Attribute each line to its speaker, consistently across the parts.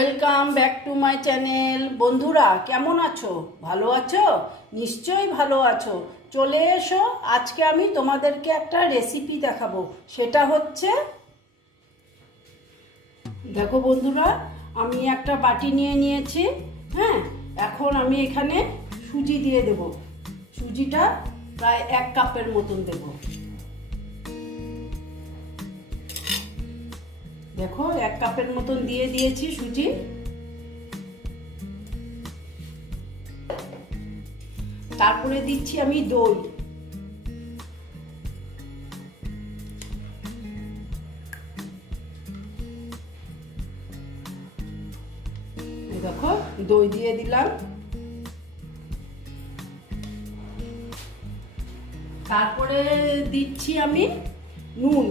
Speaker 1: Welcome back to my channel বন্ধুরা, কেমন আছো? ভালো আছো? নিশ্চয়ই ভালো আছো। চলে এসো, আজকে আমি তোমাদেরকে একটা রেসিপি দেখাবো। সেটা হচ্ছে, দেখো বন্ধুরা, আমি একটা বাটি নিয়ে নিয়েছি হ্যাঁ? এখন আমি এখানে সুজি দিয়ে দেব। সুজিটা প্রায় এক কাপের মতন দেবো। দেখো, এক কাপের মতন দিয়ে দিয়েছি সুজি। তারপরে দিচ্ছি আমি দই। দেখো, দই দিয়ে দিলাম। তারপরে দিচ্ছি আমি নুন।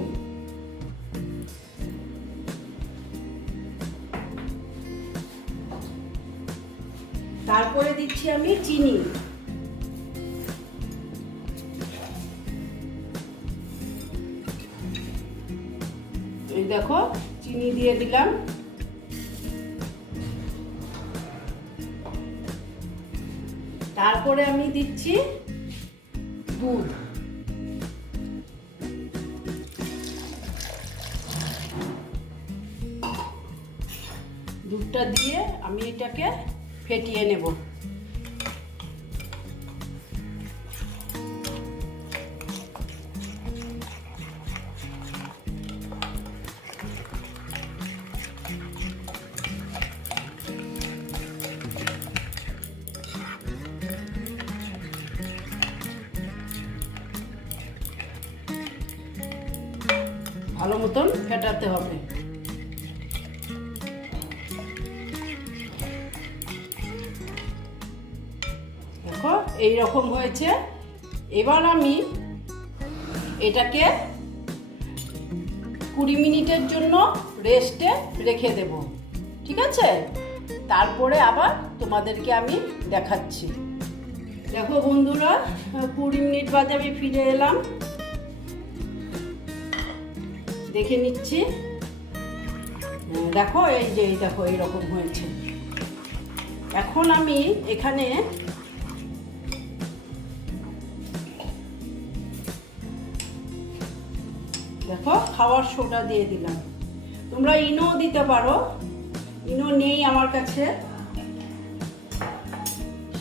Speaker 1: তারপরে দিচ্ছি আমি চিনি। দেখো, চিনি দিয়ে দিলাম। তারপরে আমি দিচ্ছি দুধ। দুধটা দিয়ে আমি এটাকে ফেটিয়ে নেব। ভালো মতন ফেটাতে হবে। এই রকম হয়েছে। এবার আমি এটাকে কুড়ি মিনিটের জন্য রেস্টে রেখে দেব। ঠিক আছে? তারপরে আবার তোমাদেরকে আমি দেখাচ্ছি। দেখো বন্ধুরা, কুড়ি মিনিট বাদে আমি ফিরে এলাম। দেখে নিচ্ছি। দেখো, এই যে দেখো, এইরকম হয়েছে। এখন আমি এখানে দেখো, খাওয়ার সোডা দিয়ে দিলাম। তোমরা ইনো দিতে পারো। ইনো নেই আমার কাছে।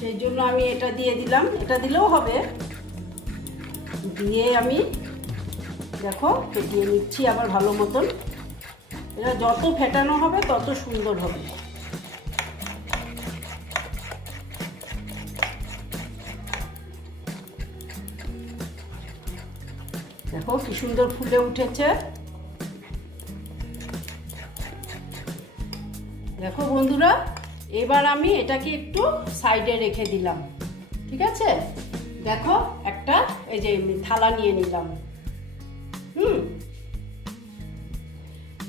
Speaker 1: সেই জন্য আমি এটা দিয়ে দিলাম। এটা দিলেও হবে। দিয়ে আমি দেখো, ফেটিয়ে নিচ্ছি আবার ভালো মতন। এটা যত ফেটানো হবে, তত সুন্দর হবে। দেখো কি সুন্দর ফুলে উঠেছে। দেখো বন্ধুরা, এবার আমি এটাকে একটু সাইডে রেখে দিলাম, ঠিক আছে? দেখো, একটা এই যে থালা নিয়ে নিলাম। হুম?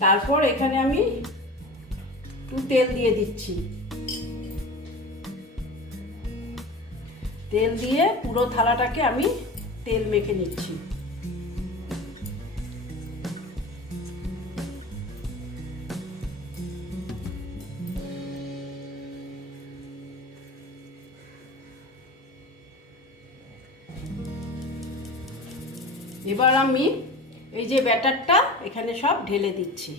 Speaker 1: তারপর এখানে আমি একটু তেল দিয়ে দিচ্ছি। তেল দিয়ে পুরো থালাটাকে আমি তেল মেখে নিচ্ছি। এবার আমি এই যে ব্যাটারটা এখানে সব ঢেলে দিচ্ছি।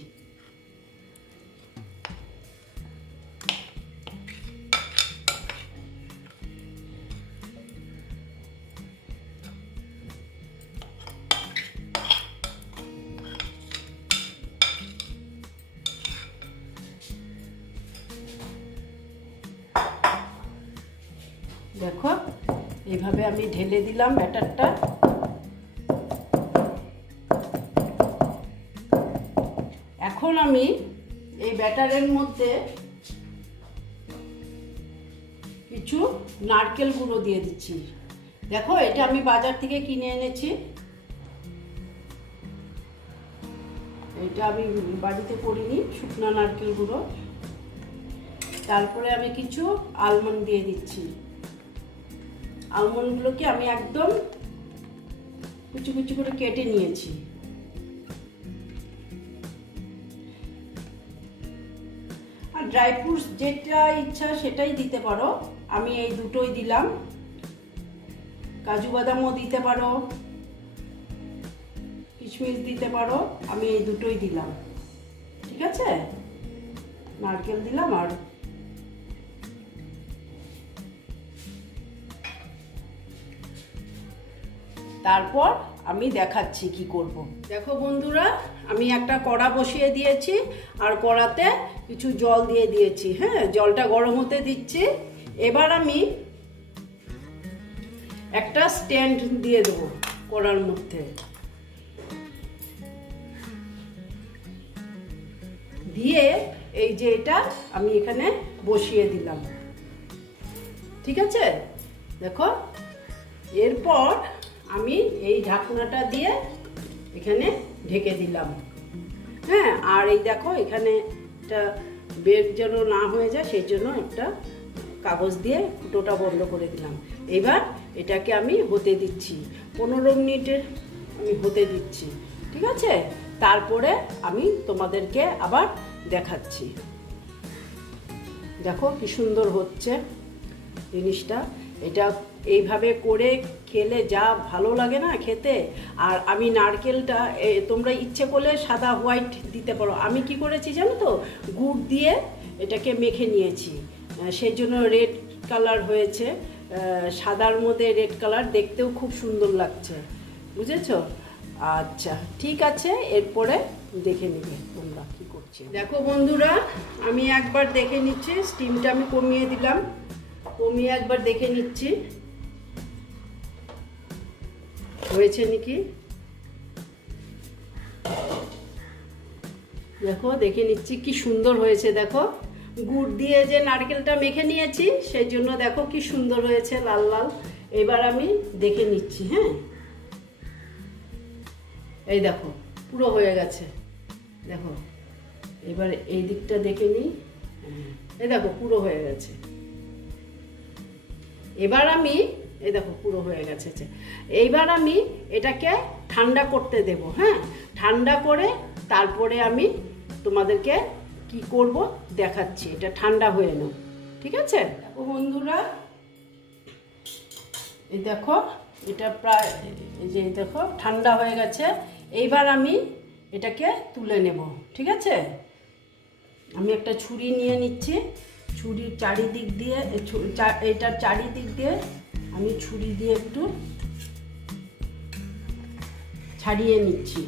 Speaker 1: দেখো, এইভাবে আমি ঢেলে দিলাম ব্যাটারটা। আমি এই ব্যাটারের মধ্যে কিছু নারকেল গুঁড়ো দিয়ে দিচ্ছি। দেখো, এটা আমি বাজার থেকে কিনে এনেছি। এটা আমি বাড়িতে করিনি, শুকনো নারকেল গুঁড়ো। তারপরে আমি কিছু আলমন্ড দিয়ে দিচ্ছি। আলমন্ডগুলোকে আমি একদম কুচি কুচি করে কেটে নিয়েছি। ড্রাই ফ্রুটস যেটা ইচ্ছা সেটাই দিতে পারো। আমি এই দুটোই দিলাম। কাজু বাদামও দিতে পারো। কিশমিশ দিতে পারো। আমি এই দুটোই দিলাম। ঠিক আছে? নারকেল দিলাম আর তারপর আমি দেখাচ্ছি কি করব। দেখো বন্ধুরা আমি একটা কড়া বসিয়ে দিয়েছি আর কড়াতে কিছু জল দিয়ে দিয়েছি হ্যাঁ? জলটা গরম হতে দিচ্ছি। এবার আমি একটা স্ট্যান্ড দিয়ে দেবো কড়ার মধ্যে। দিয়ে এই যে এটা আমি এখানে বসিয়ে দিলাম। ঠিক আছে? দেখো? এরপর আমি এই ঢাকনাটা দিয়ে এখানে ঢেকে দিলাম। হ্যাঁ আর এই দেখো, এখানে একটা বেগ যেন না হয়ে যায়, সেই জন্য একটা কাগজ দিয়ে ফুটোটা বন্ধ করে দিলাম। এবার এটাকে আমি হতে দিচ্ছি। পনেরো মিনিটের আমি হতে দিচ্ছি, ঠিক আছে? তারপরে আমি তোমাদেরকে আবার দেখাচ্ছি। দেখো কি সুন্দর হচ্ছে জিনিসটা। এটা এইভাবে করে খেলে যা ভালো লাগে না খেতে, আর আমি নারকেলটা তোমরা ইচ্ছে করলে সাদা হোয়াইট দিতে পারো। আমি কি করেছি জানো তো? গুড় দিয়ে এটাকে মেখে নিয়েছি। সেই জন্য রেড কালার হয়েছে। সাদার মধ্যে রেড কালার, দেখতেও খুব সুন্দর লাগছে। বুঝেছ? আচ্ছা ঠিক আছে, এরপরে দেখে নিবে তোমরা কি করছি। দেখো বন্ধুরা, আমি একবার দেখে নিচ্ছি স্টিমটা আমি কমিয়ে দিলাম। কমিয়ে একবার দেখে নিচ্ছি। হয়েছে নাকি? দেখো, দেখে নিচ্ছি কি সুন্দর হয়েছে, দেখো। গুড় দিয়ে যে নারকেলটা মেখে নিয়েছি, সেই জন্য দেখো কি সুন্দর হয়েছে, লাল লাল। এবার আমি দেখে নিচ্ছি হ্যাঁ? এই দেখো, পুরো হয়ে গেছে। দেখো, এবার এই দিকটা দেখে নিই। এই দেখো, পুরো হয়ে গেছে। এবার আমি এই দেখো, পুরো হয়ে গেছে এইবার আমি এটাকে ঠান্ডা করতে দেব হ্যাঁ? ঠান্ডা করে তারপরে আমি তোমাদেরকে কি করব দেখাচ্ছি। এটা ঠান্ডা হয়ে নাও, ঠিক আছে? দেখো বন্ধুরা, এই দেখো, এটা প্রায় যে দেখো, ঠান্ডা হয়ে গেছে। এইবার আমি এটাকে তুলে নেব, ঠিক আছে? আমি একটা ছুরি নিয়ে নিচ্ছি। ছুরির চারিদিক দিয়ে এটার চারিদিক দিয়ে আমি ছুরি দিয়ে একটু ছাড়িয়ে নিচ্ছি।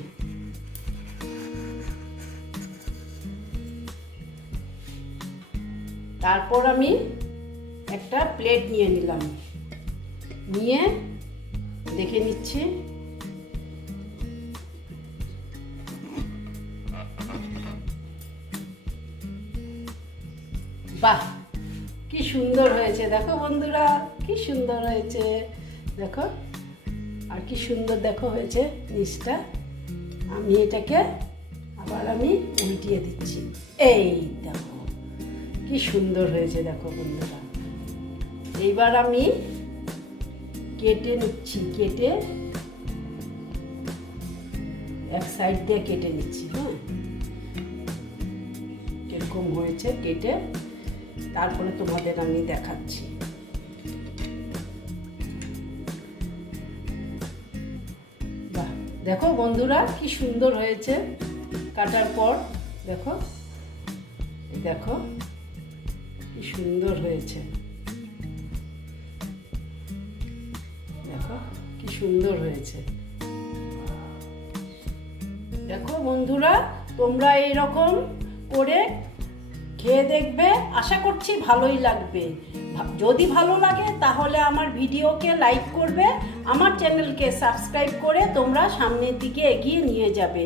Speaker 1: তারপর আমি একটা প্লেট নিয়ে নিলাম। নিয়ে দেখে নিচ্ছি। বাহ, কি সুন্দর হয়েছে। দেখো বন্ধুরা। কি সুন্দর হয়েছে? দেখো, আর কি সুন্দর দেখো হয়েছে নিচটা। আমি এটাকে আবার আমি উল্টিয়ে দিচ্ছি। এই দেখো, কি সুন্দর হয়েছে দেখো বন্ধুরা। এইবার আমি কেটে নিচ্ছি, কেটে এক সাইড দিয়ে কেটে নিচ্ছি হ্যাঁ? কীরকম হয়েছে কেটে, তারপরে তোমাদের আমি দেখাচ্ছি। দেখো বন্ধুরা, কি সুন্দর হয়েছে। কাটার পর, দেখো দেখো, কি সুন্দর হয়েছে। দেখো, কি সুন্দর হয়েছে। দেখো বন্ধুরা, তোমরা এই রকম করে খেয়ে দেখবে। আশা করছি ভালোই লাগবে। যদি ভালো লাগে, তাহলে আমার ভিডিওকে লাইক করবে, আমার চ্যানেলকে সাবস্ক্রাইব করে তোমরা সামনের দিকে এগিয়ে নিয়ে যাবে।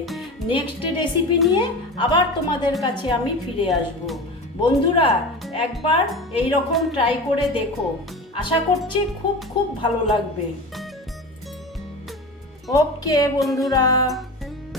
Speaker 1: নেক্সট রেসিপি নিয়ে আবার তোমাদের কাছে আমি ফিরে আসব। বন্ধুরা, একবার এই রকম ট্রাই করে দেখো। আশা করছি খুব খুব ভালো লাগবে। ওকে, বন্ধুরা।